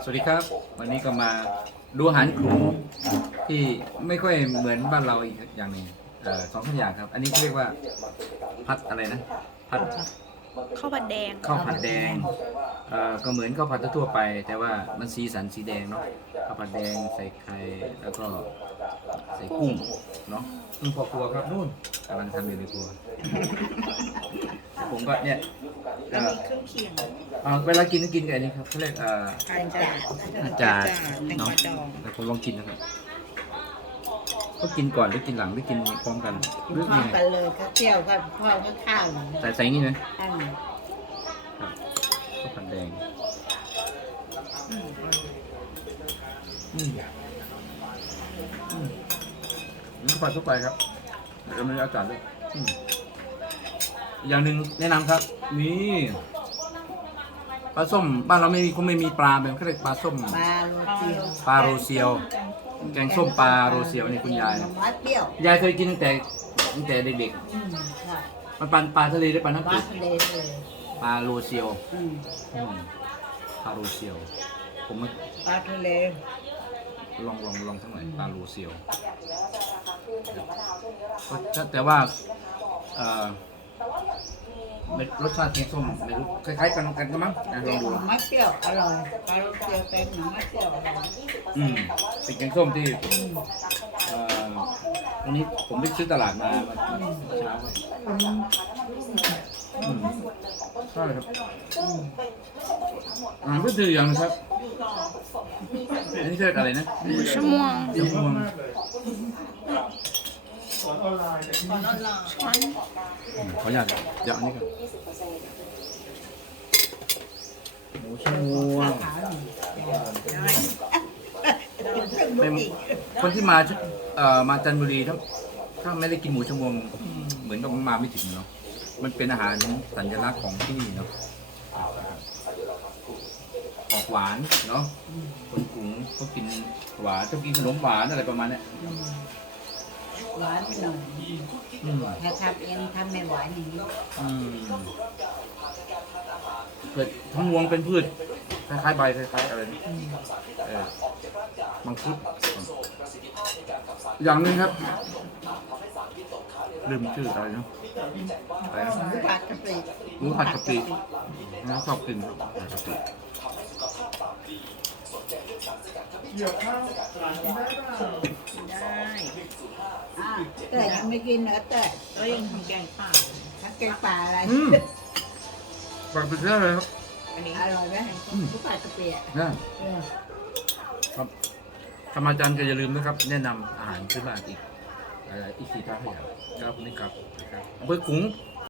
สวัสดีครับ วันนี้ก็มาดูอาหารกลุ่มที่ไม่ค่อยเหมือนบ้านเราอีกอย่างหนึ่งเอ่อสองขั้นอย่างครับ อันนี้เรียกว่าพัดอะไรนะพัดข้าวผัดแดงข้าวผัดแดงเอ่อก็เหมือนข้าวผัดทั่วๆไป แต่ว่ามันสีสันสีแดงเนาะข้าวผัดแดงใส่ไข่แล้วก็ใส่กุ้งเนาะคุณพ่อครัวครับนู่นกำลังทำอยู่ในครัวผมก็เนี่ยแล้วเอ่อมีเครื่องเคียงเอ่อเวลากินก็กินกับอันนี้ครับเขาเรียกเอ่อไก่จานอาจารย์แตงเนาะกวาดองแต่ผมลองกินนะครับก็กินก่อนหรือกินหลังหรือกินพร้อมกันหรือพร้อยัมงไงกันเลยก็เที่ยวก็พ่อก็ข้าวใส่ใส่อย่างนี้ไหมอันครับข้าวผัดแดงอืมอืมอืมนี่ข้าวผัดทั่วไปครับเดี๋ยวมีอาจารย์ด้วยอืมอีกอย่างหนึ่งแนะนำครับนี่ ปลาส้มบ้านเราไม่มีคงไม่มีปลาแบบเขาเรียกปลาส้มปลาโรตีปลาโรเซียว แกงส้มปลาโรเซียวนี่คุณยาย หน่อไม้เปรี้ยวยายเคยกินตั้งแต่ตั้งแต่เด็กอืมใช่ๆมันปลาปลาทะเลหรือปลาน้ำปลาจืดทะเลเลยปลาโรเซียวอืมอืมปลาโรเซียว ผมมาปลาทะเลลองลองลองสักหน่อยปลาโรเซียวก็แต่ว่าเอ่อไม่ รสชาติแกงส้มไม่รู้คล้ายๆกันกันกันมั้งนะลองดูหน่อไม้เปรี้ยวอร่อยปลาโรตีเป็นหน่อไม้เปรี้ยวอร่อยอืมเป็นแกงส้มที่เอ่อวันนี้ผมไปซื้อตลาดมาเมื่อเช้าอืมใช่ครับอ่าก็คืออย่างนะครับอันนี้เรียกอะไรนะชั่วโมงยำรวม ช้อนอืมขออนุญาตเดี๋ยวอันนี้ก่อนหมูชมวงขาวหน่อยได้เป็นคนที่มาเอ่อมาจันทบุรีถ้าถ้าไม่ได้กินหมูชมวงเหมือนกับมาไม่ถึงเนาะมันเป็นอาหารสัญลักษณ์ของที่นี่เนาะออกหวานเนาะคนกรุงเขากินหวานชอบกินขนมหวานอะไรประมาณเนี้ยอืม หวานหน่อยอืมถ้าทำเองทำไม่หวานอย่างนี้อืมเกิดทั้งวงเป็นพืชคล้ายๆใบคล้ายๆอะไรนะเออมังคุดอย่างหนึงครับลืมชื่ออะไรนะอะไรนะหมูผัดกะปิหมูผัดกะปิน้องชอบกินครับ ผัดกะปิได้อ่าแต่ยังไม่กินเนื้อแต่แล้วยังทำแกงป่าทักแกงป่าอะไร อืมฝากไปเชื่อเลยครับ อันนี้อร่อยไหมหมูผัดกะปิอะนะเออครับธรรมาจารย์ก็อย่าลืมนะครับ แนะนำอาหารพื้นบ้านอีกหลายๆอีกสี่ท่าขยะครับวันนี้ครับครับอำเภอกุ้ง